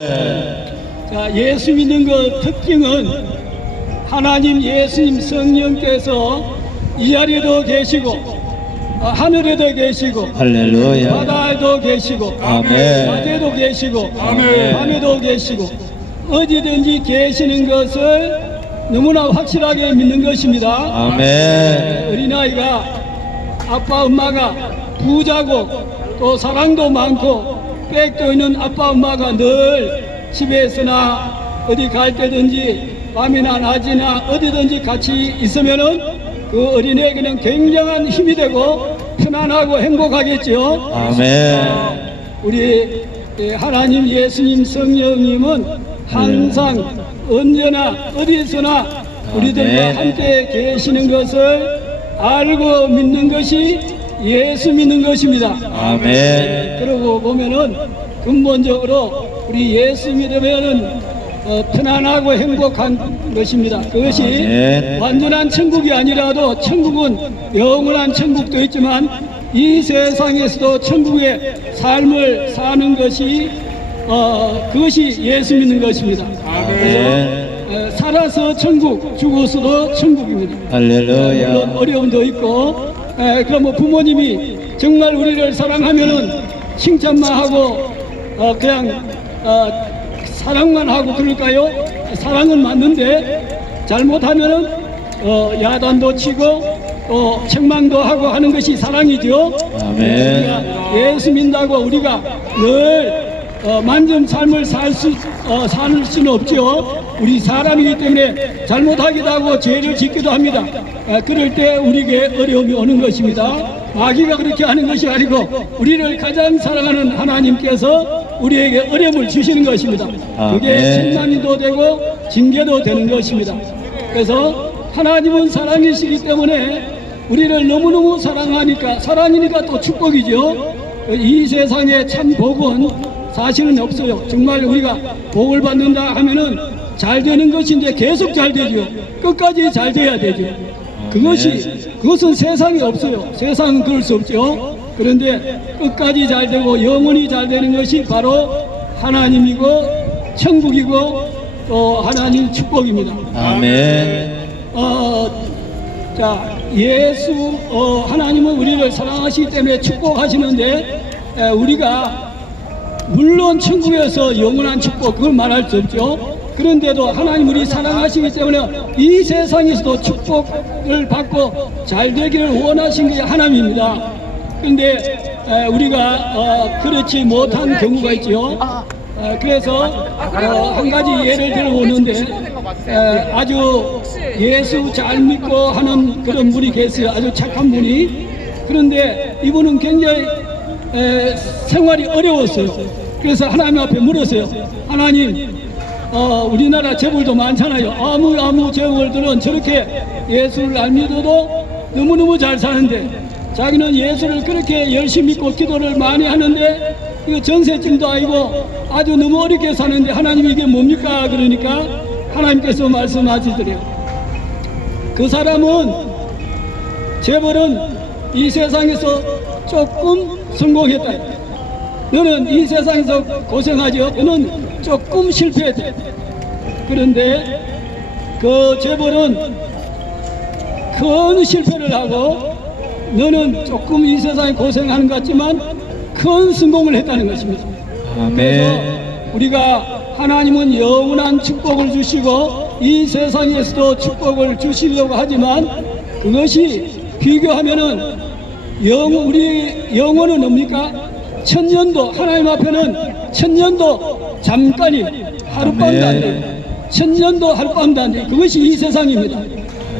자, 예수 믿는 그 특징은 하나님 예수님 성령께서 이 자리에도 계시고 하늘에도 계시고 할렐루야. 바다에도 계시고 아멘. 낮에도 계시고 아멘. 밤에도 계시고 어디든지 계시는 것을 너무나 확실하게 믿는 것입니다. 아멘. 어린아이가 아빠 엄마가 부자고 또 사랑도 많고 백도 있는 아빠 엄마가 늘 집에서나 어디 갈 때든지 밤이나 낮이나 어디든지 같이 있으면은 그 어린애에게는 굉장한 힘이 되고 편안하고 행복하겠죠. 아멘. 우리 하나님 예수님 성령님은 항상 언제나 어디서나 우리들과 아멘. 함께 계시는 것을 알고 믿는 것이 예수 믿는 것입니다. 아멘. 그러고 보면은 근본적으로 우리 예수 믿으면은 편안하고 행복한 것입니다. 그것이 아멘. 완전한 천국이 아니라도 천국은 영원한 천국도 있지만 이 세상에서도 천국의 삶을 사는 것이 그것이 예수 믿는 것입니다. 아멘. 그래서 살아서 천국, 죽어서도 천국입니다. 할렐루야. 물론 어려움도 있고 그럼 뭐 부모님이 정말 우리를 사랑하면은 칭찬만 하고 그냥 사랑만 하고 그럴까요? 사랑은 맞는데 잘못하면은 야단도 치고 또 책망도 하고 하는 것이 사랑이죠. 아멘. 그러니까 예수 믿는다고 우리가 늘 만점 삶을 살 수는 없죠. 우리 사람이기 때문에 잘못하기도 하고 죄를 짓기도 합니다. 그럴 때 우리에게 어려움이 오는 것입니다. 마귀가 그렇게 하는 것이 아니고 우리를 가장 사랑하는 하나님께서 우리에게 어려움을 주시는 것입니다. 그게 아멘. 심판도 되고 징계도 되는 것입니다. 그래서 하나님은 사랑이시기 때문에 우리를 너무너무 사랑하니까 사랑이니까 또 축복이죠. 이 세상에 참 복은 사실은 없어요. 정말 우리가 복을 받는다 하면은 잘 되는 것인데 계속 잘 되죠. 끝까지 잘 돼야 되죠. 그것은 세상에 없어요. 세상은 그럴 수 없죠. 그런데 끝까지 잘 되고 영원히 잘 되는 것이 바로 하나님이고 천국이고 또 하나님 축복입니다. 아멘. 자, 하나님은 우리를 사랑하시기 때문에 축복하시는데 우리가 물론 천국에서 영원한 축복 그걸 말할 수 없죠. 그런데도 하나님 우리 사랑하시기 때문에 이 세상에서도 축복을 받고 잘 되기를 원하신 게 하나님입니다. 그런데 우리가 그렇지 못한 경우가 있죠. 그래서 한 가지 예를 들어보는데 아주 예수 잘 믿고 하는 그런 분이 계세요. 아주 착한 분이. 그런데 이분은 굉장히 생활이 어려웠어요. 그래서 하나님 앞에 물었어요. 하나님, 우리나라 재벌도 많잖아요. 아무 재벌들은 저렇게 예수를 안 믿어도 너무너무 잘 사는데 자기는 예수를 그렇게 열심히 믿고 기도를 많이 하는데 이거 전세증도 아니고 아주 너무 어렵게 사는데 하나님 이게 뭡니까? 그러니까 하나님께서 말씀하시더래요. 그 사람은 재벌은 이 세상에서 조금 성공했다. 너는 이 세상에서 고생하죠. 너는 조금 실패했다. 그런데 그 재벌은 큰 실패를 하고 너는 조금 이 세상에 고생하는 것 같지만 큰 성공을 했다는 것입니다. 그래서 아멘. 우리가 하나님은 영원한 축복을 주시고 이 세상에서도 축복을 주시려고 하지만 그것이 비교하면은 우리 영혼은 뭡니까? 천년도 하나님 앞에는 천년도 잠깐이 하룻밤도 안 돼요. 천년도 하룻밤도 안 돼요. 그것이 이 세상입니다.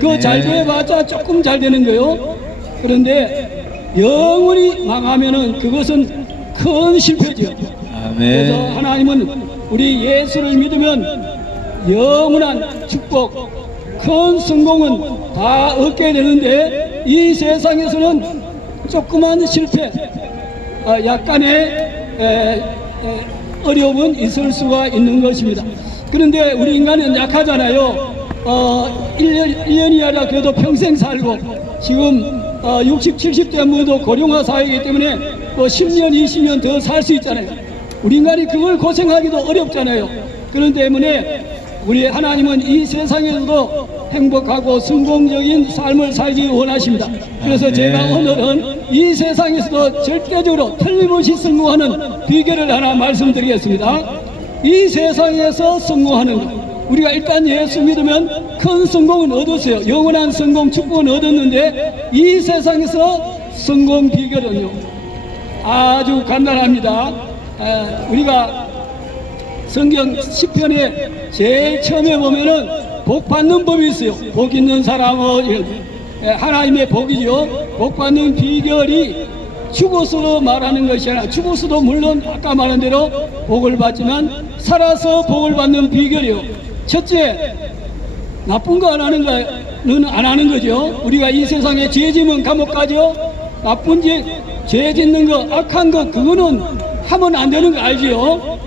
그 잘 돼봤자 조금 잘 되는 거요. 그런데 영원히 망하면은 그것은 큰 실패죠. 그래서 아멘. 하나님은 우리 예수를 믿으면 영원한 축복, 큰 성공은 다 얻게 되는데 이 세상에서는 조그만 실패, 약간의 어려움은 있을 수가 있는 것입니다. 그런데 우리 인간은 약하잖아요. 1년이 아니라 그래도 평생 살고 지금 60, 70대 분도 고령화 사회이기 때문에 뭐 10년, 20년 더 살 수 있잖아요. 우리 인간이 그걸 고생하기도 어렵잖아요. 그런 때문에 우리 하나님은 이 세상에서도 행복하고 성공적인 삶을 살기 원하십니다. 그래서 아멘. 제가 오늘은 이 세상에서도 절대적으로 틀림없이 성공하는 비결을 하나 말씀드리겠습니다. 이 세상에서 성공하는 것, 우리가 일단 예수 믿으면 큰 성공은 얻었어요. 영원한 성공, 축복은 얻었는데 이 세상에서 성공 비결은요 아주 간단합니다. 우리가 성경 10편에 제일 처음에 보면은 복 받는 법이 있어요. 복 있는 사람은 하나님의 복이죠. 복 받는 비결이 죽어서도 말하는 것이 아니라 죽어서도 물론 아까 말한 대로 복을 받지만 살아서 복을 받는 비결이요. 첫째, 나쁜 거 안 하는 거는 안 하는 거죠. 우리가 이 세상에 죄 지면 감옥 가죠. 나쁜 죄 짓는 거, 악한 거, 그거는 하면 안 되는 거 알지요?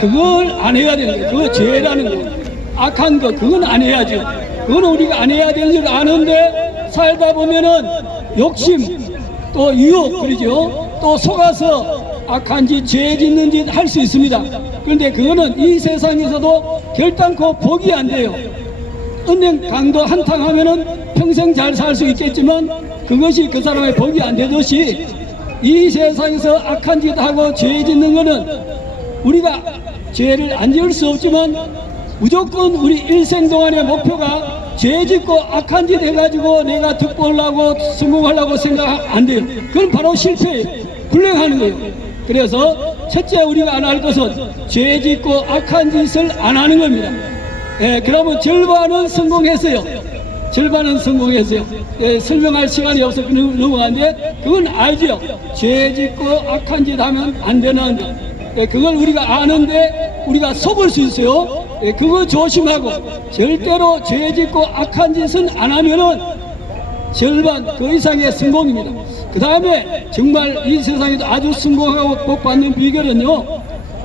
그걸 안 해야 되는 거예요. 그거 죄라는 거. 악한 거, 그건 안 해야죠. 그거는 우리가 안 해야 되는 줄 아는데 살다 보면은 욕심, 또 유혹, 그러죠. 또 속아서 악한 짓, 죄 짓는 짓 할 수 있습니다. 그런데 그거는 이 세상에서도 결단코 복이 안 돼요. 은행 강도 한탕 하면은 평생 잘 살 수 있겠지만 그것이 그 사람의 복이 안 되듯이 이 세상에서 악한 짓 하고 죄 짓는 거는 우리가 죄를 안 지을 수 없지만 무조건 우리 일생 동안의 목표가 죄 짓고 악한 짓 해가지고 내가 득보려고 성공하려고 생각 안 돼요. 그건 바로 실패예요. 불행하는 거예요. 그래서 첫째 우리가 안 할 것은 죄 짓고 악한 짓을 안 하는 겁니다. 그러면 절반은 성공했어요. 절반은 성공했어요. 설명할 시간이 없어서 넘어가는데 그건 알죠. 죄 짓고 악한 짓 하면 안 되는 거. 그걸 우리가 아는데 우리가 속을 수 있어요. 그거 조심하고 절대로 죄 짓고 악한 짓은 안 하면은 절반 그 이상의 성공입니다. 그 다음에 정말 이 세상에도 아주 성공하고 복 받는 비결은요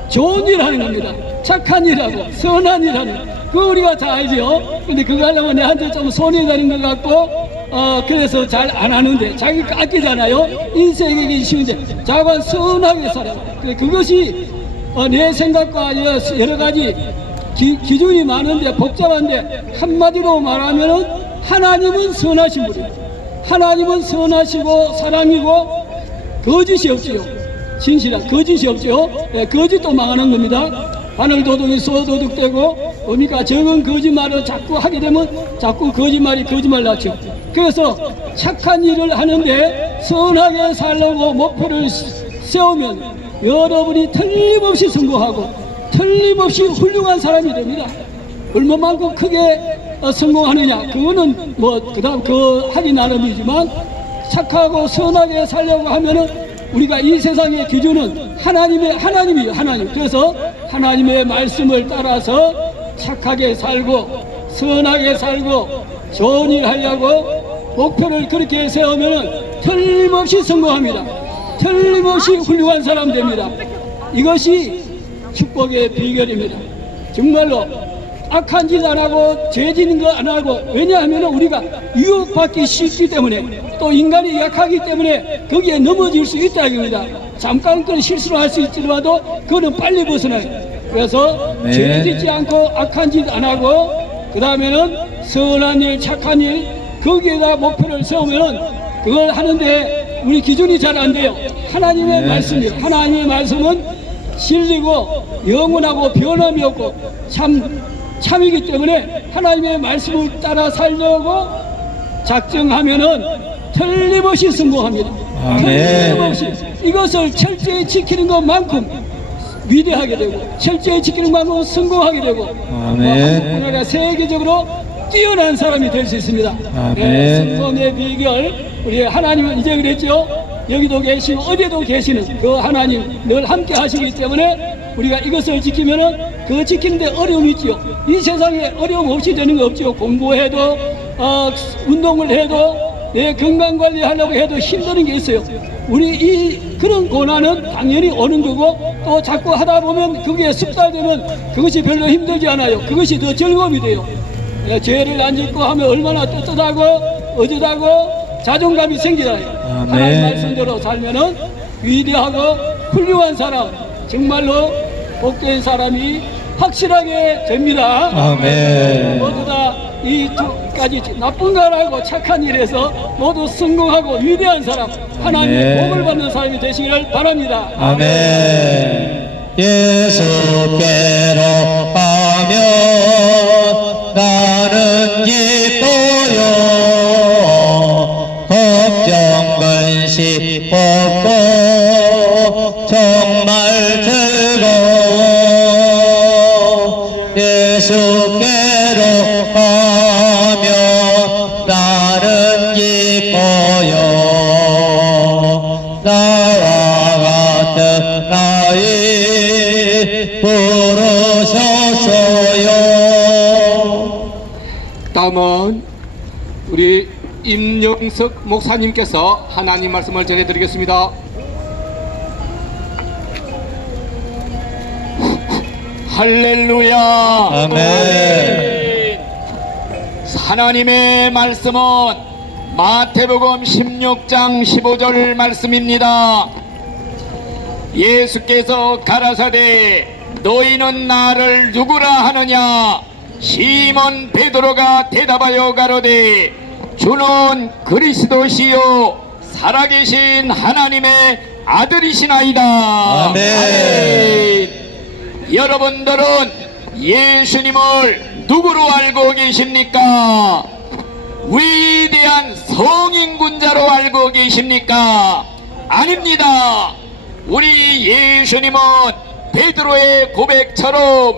좋은 일 하는 겁니다. 착한 일하고 선한 일 하는 거. 그거 우리가 다 알죠. 근데 그거 하려면 내한테 좀 손이 되는 것 같고 그래서 잘 안 하는데 자기가 아끼잖아요. 인생에게 쉬운데 자관 선하게 살아요. 그것이 내 생각과 여러 가지 기준이 많은데 복잡한데 한마디로 말하면은 하나님은 선하신 분이에요. 하나님은 선하시고 사랑이고 거짓이 없지요. 진실한 거짓이 없지요. 거짓도 망하는 겁니다. 바늘도둑이 소도둑되고 뭡니까 적은 거짓말을 자꾸 하게 되면 자꾸 거짓말 낳죠. 그래서 착한 일을 하는데 선하게 살려고 목표를 세우면 여러분이 틀림없이 성공하고 틀림없이 훌륭한 사람이 됩니다. 얼마만큼 크게 성공하느냐 그거는 뭐 그다음 그 하기 나름이지만 착하고 선하게 살려고 하면은 우리가 이 세상의 기준은 하나님이에요. 하나님. 그래서 하나님의 말씀을 따라서 착하게 살고 선하게 살고 좋은 일 하려고 목표를 그렇게 세우면은 틀림없이 성공합니다. 틀림없이 훌륭한 사람 됩니다. 이것이 축복의 비결입니다. 정말로 악한 짓 안 하고 죄 짓는 거 안 하고 왜냐하면 우리가 유혹받기 쉽기 때문에 또 인간이 약하기 때문에 거기에 넘어질 수 있다 이겁니다. 잠깐 그 실수를 할 수 있더라도 그거는 빨리 벗어나요. 그래서 네. 죄 짓지 않고 악한 짓 안 하고 그 다음에는 선한 일 착한 일 거기에다 목표를 세우면은 그걸 하는데 우리 기준이 잘 안 돼요. 하나님의 네. 말씀이에요. 하나님의 말씀은 진리고 영원하고 변함이 없고 참이기 때문에 하나님의 말씀을 따라 살려고 작정하면은 틀림없이 성공합니다. 아멘. 틀림없이 이것을 철저히 지키는 것만큼 위대하게 되고 철저히 지키는 것만큼 성공하게 되고 아멘. 한국나라 세계적으로 뛰어난 사람이 될 수 있습니다. 아멘. 성공의 비결 우리 하나님은 이제 그랬죠. 여기도 계시고 어디에도 계시는 그 하나님 늘 함께 하시기 때문에 우리가 이것을 지키면은 그 지키는데 어려움이 있지요. 이 세상에 어려움 없이 되는 거 없지요. 공부해도 운동을 해도 내 건강 관리하려고 해도 힘드는 게 있어요. 우리 그런 고난은 당연히 오는 거고 또 자꾸 하다 보면 그게 습관되면 그것이 별로 힘들지 않아요. 그것이 더 즐거움이 돼요. 죄를 안 짓고 하면 얼마나 떳떳하고 어쩌다고 자존감이 생기잖아요. 하나님 말씀대로 살면은 위대하고 훌륭한 사람 정말로 복된 사람이 확실하게 됩니다. 아멘. 모두 다 이 두 가지 나쁜 걸 알고 착한 일에서 모두 성공하고 위대한 사람, 하나님의 아멘. 복을 받는 사람이 되시기를 바랍니다. 아멘. 예수께로 가면 나는 기뻐요. 걱정 근심 없고 정말 즐거워. 예수께로 가면 나는 기뻐요. 나와 같은 나이 부르셨어요. 다음은 우리 임영석 목사님께서 하나님 말씀을 전해드리겠습니다. 할렐루야. 아멘. 하나님의 말씀은 마태복음 16장 15절 말씀입니다. 예수께서 가라사대 너희는 나를 누구라 하느냐? 시몬 베드로가 대답하여 가로되 주는 그리스도시요 살아계신 하나님의 아들이시나이다. 아멘. 여러분들은 예수님을 누구로 알고 계십니까? 위대한 성인군자로 알고 계십니까? 아닙니다. 우리 예수님은 베드로의 고백처럼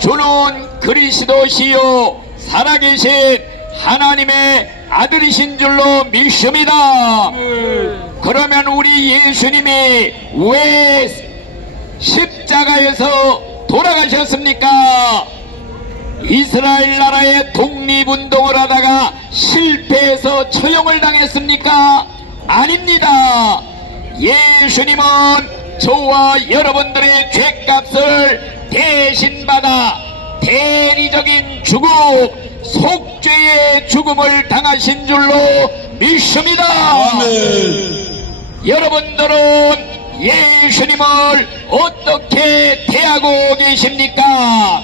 주는 그리스도시요 살아계신 하나님의 아들이신 줄로 믿습니다. 그러면 우리 예수님이 왜 십자가에서 돌아가셨습니까? 이스라엘 나라의 독립운동을 하다가 실패해서 처형을 당했습니까? 아닙니다. 예수님은 저와 여러분들의 죄값을 대신받아 대리적인 죽음, 속죄의 죽음을 당하신 줄로 믿습니다. 여러분들은 예수님을 어떻게 대하고 계십니까?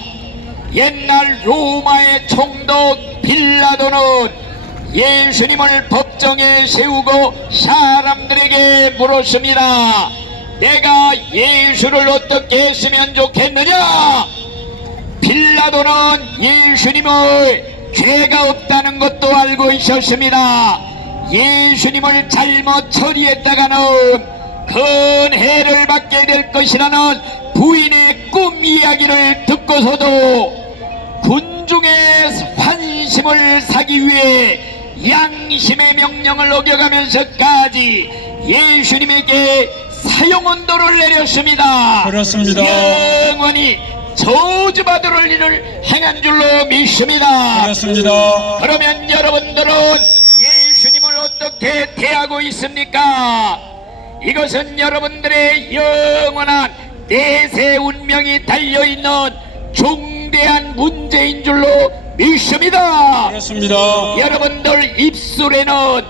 옛날 로마의 총독 빌라도는 예수님을 법정에 세우고 사람들에게 물었습니다. 내가 예수를 어떻게 했으면 좋겠느냐? 빌라도는 예수님을 죄가 없다는 것도 알고 있었습니다. 예수님을 잘못 처리했다가는 큰 해를 받게 될 것이라는 부인의 꿈 이야기를 듣고서도 군중의 환심을 사기 위해 양심의 명령을 어겨가면서까지 예수님에게 사형언도를 내렸습니다. 그렇습니다. 영원히 저주받을 일을 행한 줄로 믿습니다. 그렇습니다. 그러면 여러분들은 예수님을 어떻게 대하고 있습니까? 이것은 여러분들의 영원한 내세 운명이 달려있는 중대한 문제인 줄로 믿습니다. 그렇습니다. 여러분들 입술에는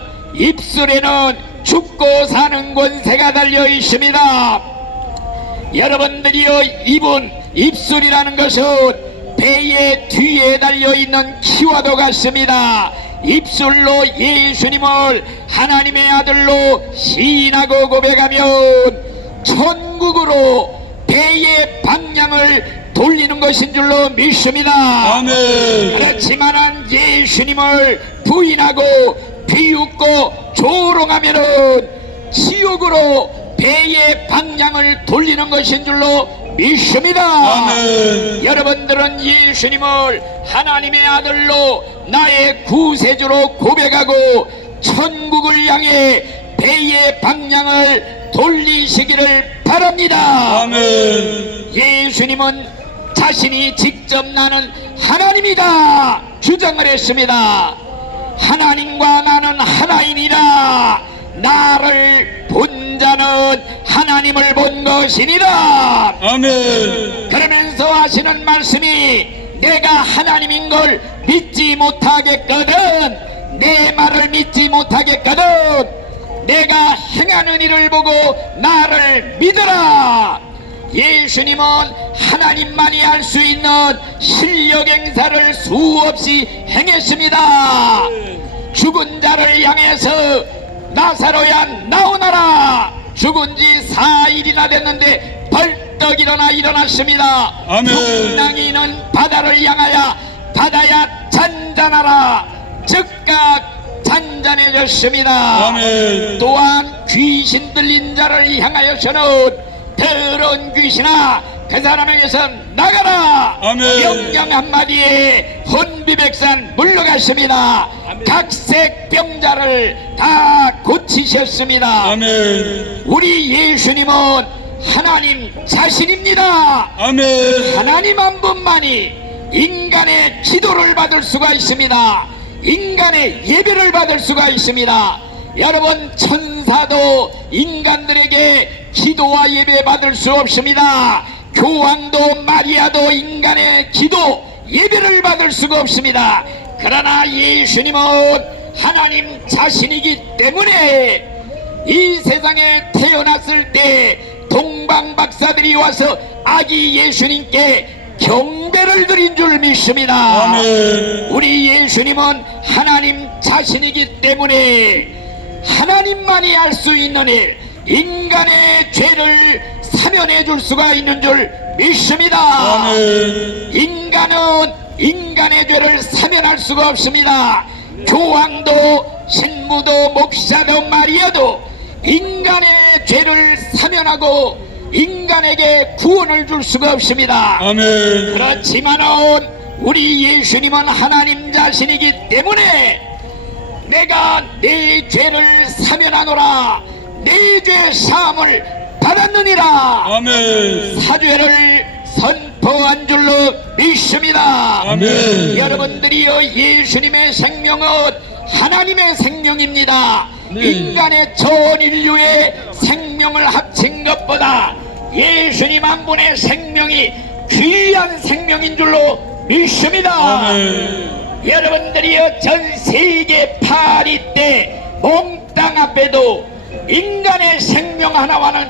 죽고 사는 권세가 달려 있습니다. 여러분들이요, 입술이라는 것은 배의 뒤에 달려 있는 키와도 같습니다. 입술로 예수님을 하나님의 아들로 시인하고 고백하면 천국으로 배의 방향을 돌리는 것인 줄로 믿습니다. 아멘. 그렇지만 예수님을 부인하고 비웃고 조롱하면은 지옥으로 배의 방향을 돌리는 것인 줄로 믿습니다. 아멘. 여러분들은 예수님을 하나님의 아들로 나의 구세주로 고백하고 천국을 향해 배의 방향을 돌리시기를 바랍니다. 아멘. 예수님은 자신이 직접 나는 하나님이다 주장을 했습니다. 하나님과 나는 하나이니라. 나를 본 자는 하나님을 본 것이니라. 아멘. 그러면서 하시는 말씀이 내가 하나님인 걸 믿지 못하겠거든, 내 말을 믿지 못하겠거든, 내가 행하는 일을 보고 나를 믿으라. 예수님은 하나님만이 할 수 있는 실력 행사를 수없이 행했습니다. 죽은 자를 향해서 나사로야 나오너라. 죽은 지 4일이나 됐는데 벌떡 일어났습니다. 아멘. 풍랑이는 바다를 향하여 바다야 잔잔하라. 즉각 잔잔해졌습니다. 아멘. 또한 귀신 들린 자를 향하여서는 더러운 귀신아 그 사람에게서 나가라. 아멘. 명령 한마디에 혼비백산 물러갔습니다. 각색 병자를 다 고치셨습니다. 아멘. 우리 예수님은 하나님 자신입니다. 아멘. 하나님 한 분만이 인간의 기도를 받을 수가 있습니다. 인간의 예배를 받을 수가 있습니다. 여러분, 천사도 인간들에게 기도와 예배 받을 수 없습니다. 교황도 마리아도 인간의 기도 예배를 받을 수가 없습니다. 그러나 예수님은 하나님 자신이기 때문에 이 세상에 태어났을 때 동방 박사들이 와서 아기 예수님께 경배를 드린 줄 믿습니다. 아멘. 우리 예수님은 하나님 자신이기 때문에 하나님만이 할 수 있는 일, 인간의 죄를 사면해 줄 수가 있는 줄 믿습니다. 아멘. 인간은 인간의 죄를 사면할 수가 없습니다. 교황도 신부도 목사도 마리아도 인간의 죄를 사면하고 인간에게 구원을 줄 수가 없습니다. 아멘. 그렇지만은 우리 예수님은 하나님 자신이기 때문에 내가 네 죄를 사면하노라, 네 죄 사함을 받았느니라 아멘. 사죄를 선포한 줄로 믿습니다. 아멘. 여러분들이여, 예수님의 생명은 하나님의 생명입니다. 네. 인간의 전 인류의 생명을 합친 것보다 예수님 한 분의 생명이 귀한 생명인 줄로 믿습니다. 아멘. 여러분들이여, 전 세계 파리 때 몽땅 앞에도 인간의 생명 하나와는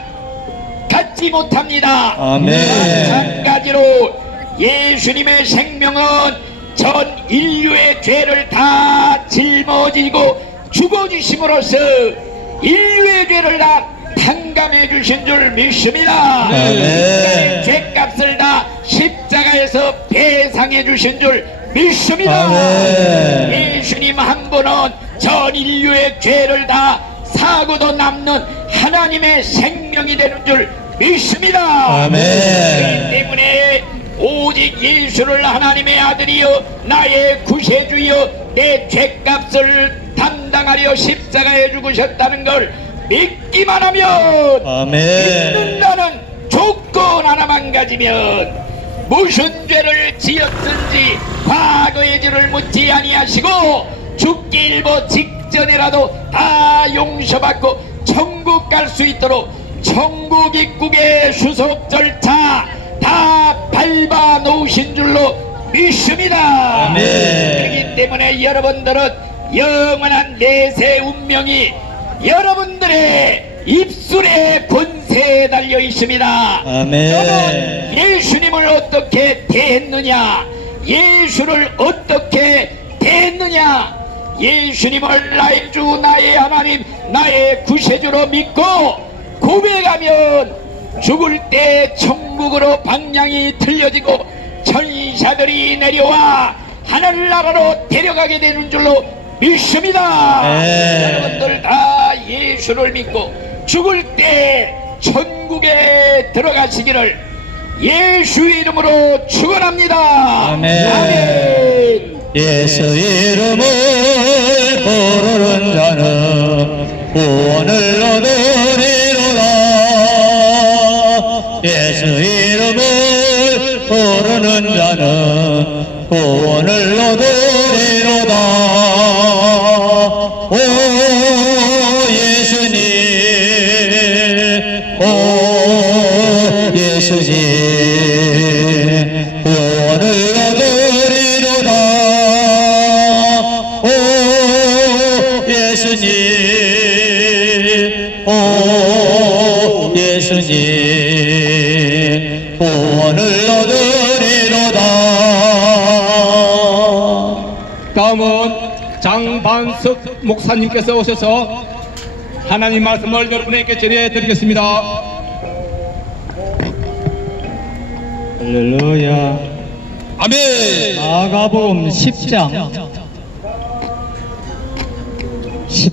같지 못합니다. 아멘. 마찬가지로 예수님의 생명은 전 인류의 죄를 다 짊어지고 죽어주심으로써 인류의 죄를 다 탕감해 주신 줄 믿습니다. 인간의 죄값을 다 십자가에서 배상해 주신 줄 믿습니다. 아멘. 예수님 한 분은 전 인류의 죄를 다 사고도 남는 하나님의 생명이 되는 줄 믿습니다. 아멘. 그렇기 때문에 오직 예수를 하나님의 아들이여 나의 구세주여 내 죄값을 담당하려 십자가에 죽으셨다는 걸 믿기만 하면, 아멘. 믿는다는 조건 하나만 가지면 무슨 죄를 지었든지 과거의 죄를 묻지 아니하시고 죽기 일보 직전이라도 다 용서받고 천국 갈 수 있도록 천국 입국의 수속 절차 다 밟아 놓으신 줄로 믿습니다. 아멘. 그렇기 때문에 여러분들은 영원한 내세 운명이 여러분들의 입술에 권세에 달려 있습니다. 아멘. 너는 예수님을 어떻게 대했느냐, 예수를 어떻게 대했느냐, 예수님을 나의 주 나의 하나님 나의 구세주로 믿고 고백하면 죽을 때 천국으로 방향이 틀려지고 천사들이 내려와 하늘나라로 데려가게 되는 줄로 믿습니다. 여러분들 다 예수를 믿고 죽을 때 천국에 들어가시기를 예수의 이름으로 축원합니다. 아멘. 아멘. 예수 이름을 부르는 자는 구원을 얻으리로다. 예수 이름을 부르는 자는 구원을 얻으리로다. 오 예수님, 오 예수님, 구원을 얻으리로다. 오 예수님, 오 예수님, 다음은 장반석 목사님께서 오셔서 하나님 말씀을 여러분에게 전해드리겠습니다. 할렐루야. 아멘. 마가복음 10장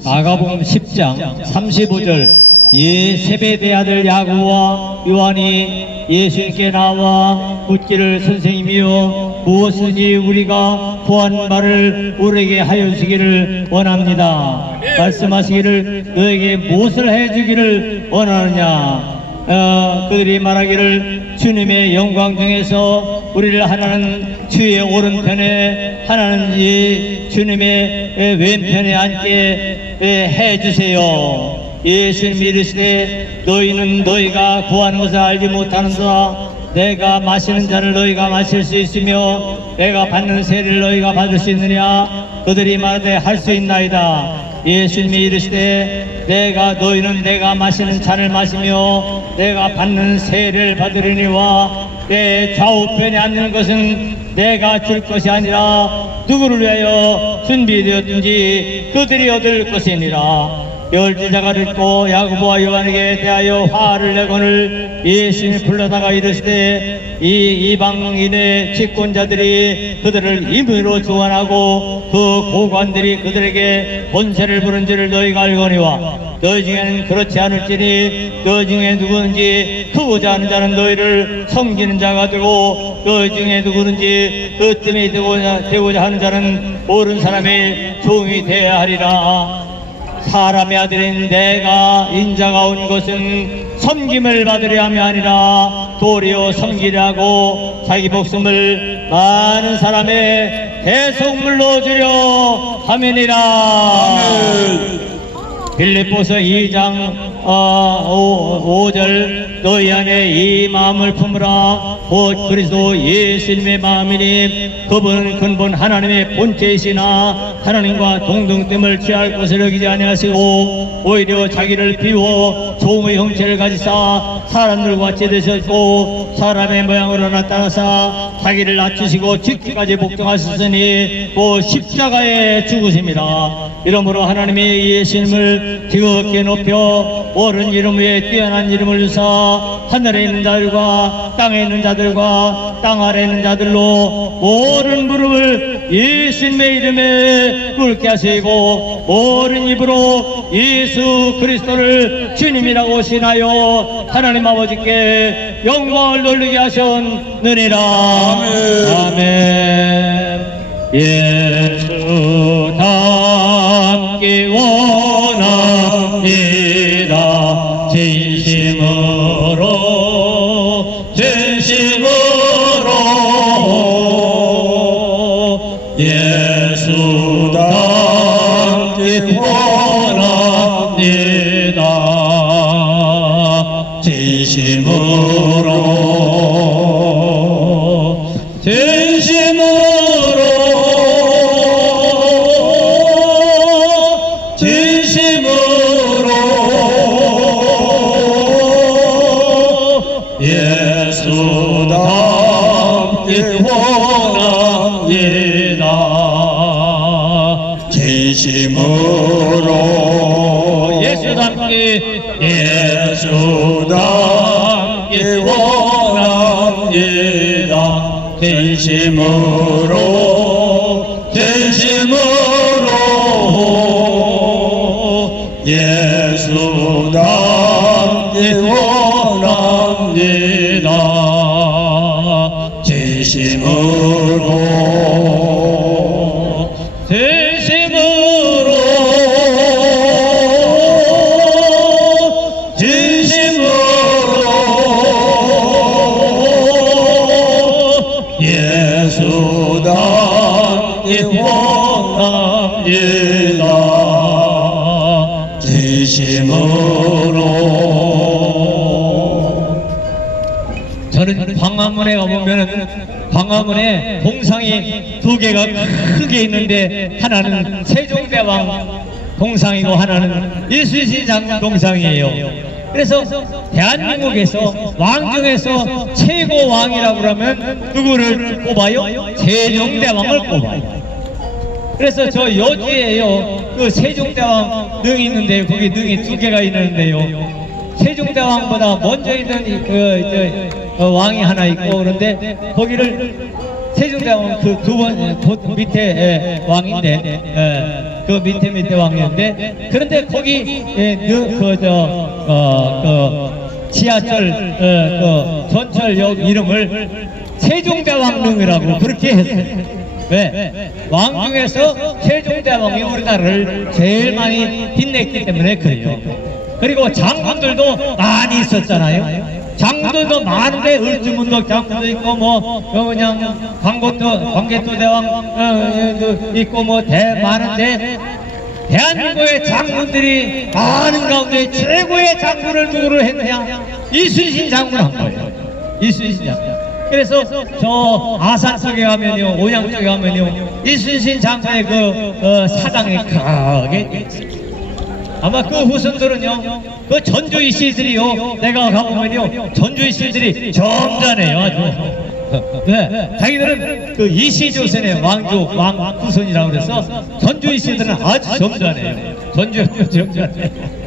마가복음 10장 35절 세베대 아들 야고보와 요한이 예수님께 나와 묻기를 선생님이여 무엇이니 우리가 구한 바를 우리에게 하여 주기를 원합니다. 말씀하시기를 너에게 무엇을 해주기를 원하느냐. 그들이 말하기를 주님의 영광 중에서 우리를 하나는 주의 오른편에 하나는 이 주님의 왼편에 앉게 해주세요. 예수님이 이르시되 너희는 너희가 구하는 것을 알지 못하는도다. 내가 마시는 잔을 너희가 마실 수 있으며 내가 받는 세를 너희가 받을 수 있느냐. 그들이 말하되 할 수 있나이다. 예수님이 이르시되 너희는 내가 마시는 잔을 마시며 내가 받는 세를 받으리니와 내 좌우편에 앉는 것은 내가 줄 것이 아니라 누구를 위하여 준비되었든지 그들이 얻을 것이니라. 열지자가 듣고 야고보와 요한에게 대하여 화를 내거늘 예수님이 불러다가 이르시되 이 이방인의 집권자들이 그들을 임의로 주관하고 그 고관들이 그들에게 본세를 부른 줄을 너희가 알거니와 너희 중에는 그렇지 않을지니 너희 중에 누구든지 크고자 하는 자는 너희를 섬기는 자가 되고 너희 중에 누구든지 그 뜸이 되고자 하는 자는 옳은 사람의 종이 되어야 하리라. 사람의 아들인 내가 인자가 온 것은 섬김을 받으려 함이 아니라 도리어 섬기려고 자기 목숨을 많은 사람의 대속물로 주려 함이니라. 빌립보서 2장 5절 너희 안에 이 마음을 품으라. 곧 그리스도 예수님의 마음이니 그분은 근본 하나님의 본체이시나 하나님과 동등됨을 취할 것을 여기지 아니하시고 오히려 자기를 비워 종의 형체를 가지사 사람들과 같이 되셨고 사람의 모양으로 나타나사 자기를 낮추시고 죽기까지 복종하셨으니 그 십자가에 죽으심이라. 이러므로 하나님이 예수님을 지극히 높여 옳은 이름 위에 뛰어난 이름을 주사 하늘에 있는 자들과 땅에 있는 자들과 땅 아래에 있는 자들로 모든 무릎을 예수님의 이름에 꿇게 하시고 모든 입으로 예수 그리스도를 주님이라고 신하여 하나님 아버지께 영광을 돌리게 하셨느니라. 아멘. 예수 닮기 원합니다. 진심으로 예수 닮기 원합니다. 진심으로 예수 닮기 원합니다. 진심으로 예수 닮기 원합니다. 진심으로 예수 닮기 원합니다. 예수 닮기 원합니다. 진심으로 저는 광화문에 가보면은 광화문에 동상이 두 개가 크게 있는데 하나는 세종대왕 동상이고 하나는 예수신장 동상이에요. 그래서 대한민국에서 왕 중에서 최고 왕이라고 그러면 누구를 꼽아요? 세종대왕을 꼽아요. 그래서 저 여주에요, 그 세종대왕 능이 있는데 거기 능이 2개가 있는데요. 세종대왕보다 먼저 있는 왕이 하나 있고, 그런데 거기를 세종대왕은 그 두 번 밑에 왕인데, 그 밑에 왕이었는데, 그런데 거기 지하철 전철역 이름을 세종대왕릉이라고 그렇게 했어요. 왜? 왕 중에서 세종대왕이 우리나라를 제일 많이 빛냈기 때문에 그래요. 그리고 장군들도 많이 있었잖아요. 장군들도 많은데 을주문덕 장군도 있고 그냥 광개토 대왕 있고 많은데, 대한민국의 장군들이 많은 가운데 최고의 장군을 누구를 했느냐? 이순신 장군 한 거예요. 이순신 장군. 그래서 저 아산 쪽에 가면요, 온양 쪽에 가면요, 이순신 장군의 그 사당이 크게, 아마 그 후손들은요, 그 전주이 씨들이요, 내가 가보면요, 전주이 씨들이 점잖해요, 아주. 네, 자기들은 그 이시조선의 왕 후손이라고 그래서 전주이 씨들은 아주 점잖해요. 점잖해요.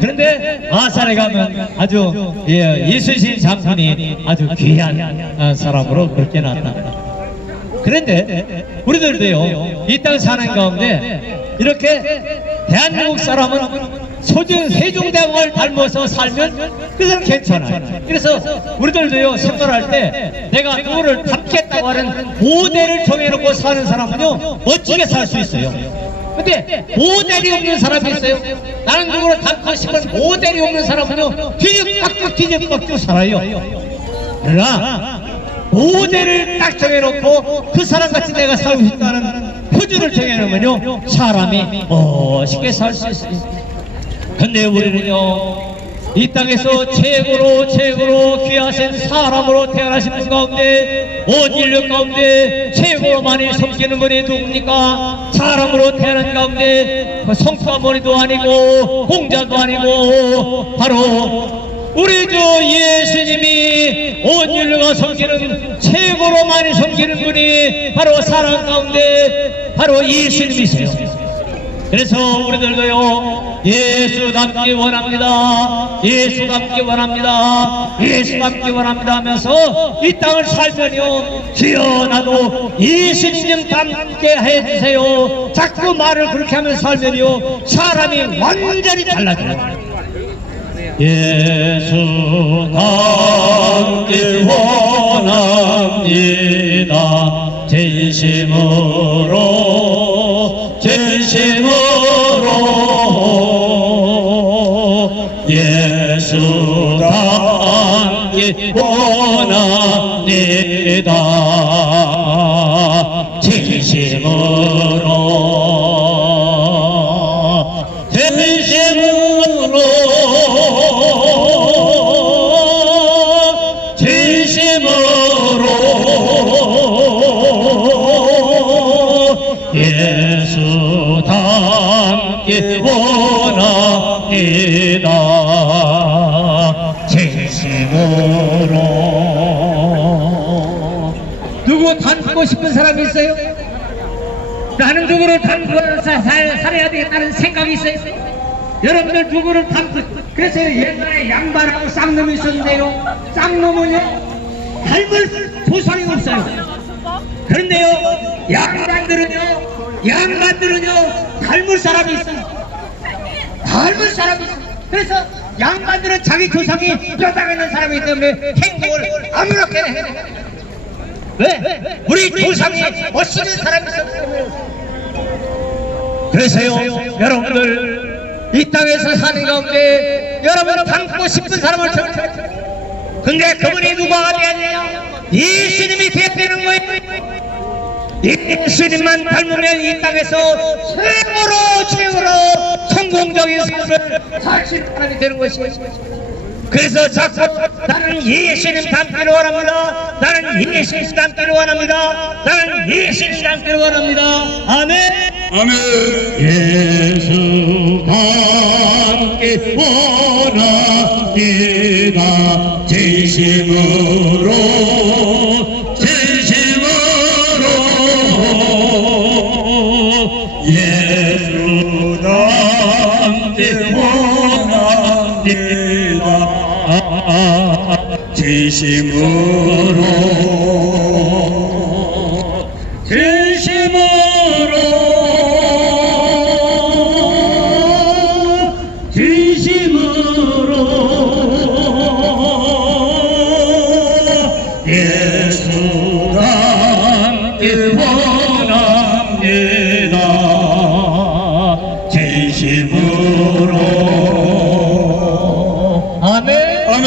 그런데 아산에 가면 아주 이순신 장군이 아주 귀한 사람으로 그렇게 나타납니다. 그런데 우리들도요, 이 땅 사는 가운데 이렇게 대한민국 사람은 세종대왕을 닮아서 살면 그건 괜찮아요. 그래서 우리들도요, 생활할 때 내가 누구를 닮겠다고 하는 모델을 정해놓고 사는 사람은요, 멋지게 살 수 있어요. 근데 모델이 없는 사람이 있어요. 나는 누구를 닮고 싶은 모델이 없는 사람은요, 뒤적박죽 살아요. 그러나 모델을 딱 정해놓고 그 사람같이 내가 살고 싶다는 표준을 정해놓으면요, 사람이 멋있게 살 수 있어요. 근데 우리는요, 이 땅에서 최고로 귀하신 사람으로 태어나신 분 가운데, 온 인류 가운데 최고로 많이 섬기는 분이 누굽니까? 사람으로 태어난 가운데 성과머리도 아니고 공자도 아니고 바로 우리 주 예수님이 온 인류가 섬기는, 최고로 많이 섬기는 분이 바로 사람 가운데 바로 예수님이세요. 그래서 우리들도요, 예수 닮기 원합니다. 예수 닮기 원합니다. 예수 닮기 원합니다 하면서 이 땅을 살면요, 주여 나도 예수님 좀 닮게 해주세요. 자꾸 말을 그렇게 하면서 살면요, 사람이 완전히 달라져요. 예수 닮기 원합니다. 진심으로 예수 닮기 원합니다. 진심으로 예수 닮기 원합니다. 진심으로. 누구 닮고 싶은 사람이 있어요? 나는 누구를 닮고 살아야 되겠다는 생각이 있어요? 여러분들 누구를 닮고, 그래서 옛날에 양반하고 쌍놈이 있었는데요, 쌍놈은요, 닮을 조상이 없어요. 그런데요, 양반들은요 닮을 사람이 있어요. 닮을 사람이 있어요. 그래서 양반들은 자기 조상이 뼈다가 있는 사람이기 때문에 행동을 아무렇게나 해. 왜? 우리 조상이 멋있는 사람이 있었어요. 그래서요, 여러분들 이 땅에서 사는 가운데 여러분 닮고 싶은 사람을 찾아요. 근데 그분이 누가 되느냐? 예수님이 되는 거예요. 예수님만 닮으면 이 땅에서 최고로 성공적인 삶을 사실 사람이 되는 것이에요. 그래서 자꾸 나는 예수님 닮기를 원합니다. 나는 예수님 닮기를 원합니다. 나는 예수님 닮기를 원합니다. 아멘. 아멘. 예수 닮기 원합니다. 진심으로 합니다. 진심으로 예수가 원합니다. 진심으로 아멘. 아멘.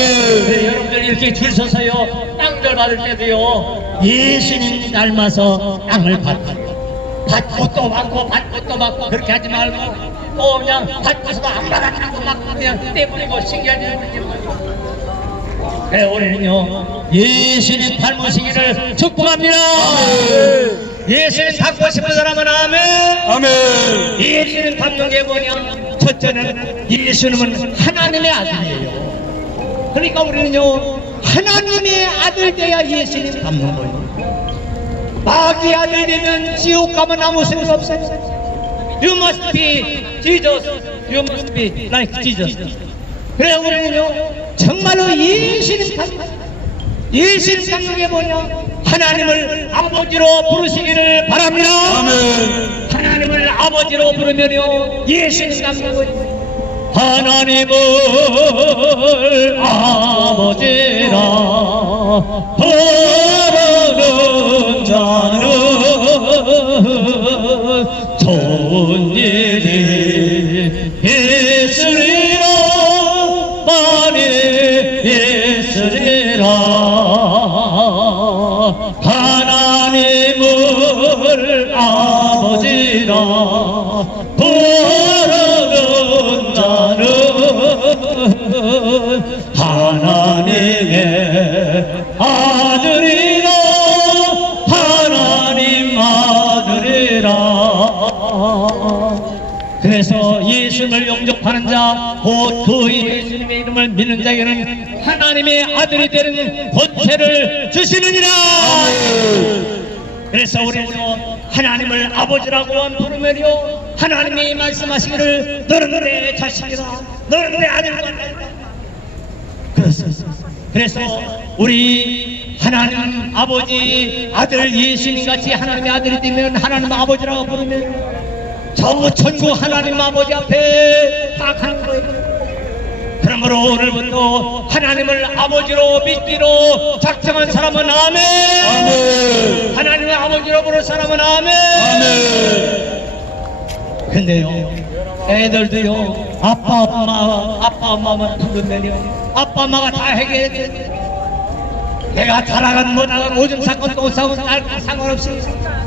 네, 여러분들 이렇게 줄 서서요 땅들 받을 때도요 예수님 닮아서 땅을 받고 또 받고 받고 또 받고 그렇게 하지 말고 또 그냥 받고서도 안 받아주고 막 그냥 떼버리고 신기하게 네, 우리는요 예수님 닮으시기를 축복합니다. 예수님 닮고 싶은 사람은 아멘. 아멘. 예수님 닮는 게 뭐냐? 첫째는 예수님은 하나님의 아들이에요. 그러니까 우리는요 하나님의 아들 돼야 예수님 닮는 거예요. 마귀의 아들 되면 지옥 가면 아무 생각 없어요. You must be Jesus. You must be like Jesus. 그래 우리는요 정말로 예수님 닮는 게 뭐냐? 하나님을 아버지로 부르시기를 바랍니다. 아멘. 하나님을 아버지로 부르면요 예수님 닮는 거예요. 하나님을 아버지라 부르는 자는 좋은 일이 있으리라 많이 있으리라. 하나님을 아버지라 부르는 자는 하나님의 아들이라 하나님 아들이라. 그래서 예수님을 영접하는 자, 곧 그 예수님의 이름을 믿는 자에게는 하나님의 아들이 되는 권세를 주시느니라. 그래서 우리는 하나님을 아버지라고 부르면요 하나님이 말씀하시기를 너는 내 자식이다, 너는 내 아들이다. 그래서 우리 하나님 아버지 아들 예수님 같이 하나님의 아들이 되면 하나님 아버지라고 부르면 저 천국 하나님 아버지 앞에 딱 하는 거예요. 그러므로 오늘부터 하나님을 아버지로 믿기로 작정한 사람은 아멘. 아멘. 하나님을 아버지로 부를 사람은 아멘. 아멘. 근데요 애들도요 아빠 엄마만 부르면요 아빠 엄마가 다 해결해야 돼. 내가 자라간 못하건 오줌 사건 똥 사건 상관없이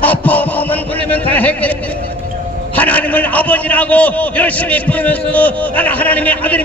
아빠 엄마만 부르면 다 해결해. 하나님을 아버지라고 열심히 부르면서 나는 하나님의 아들입니다.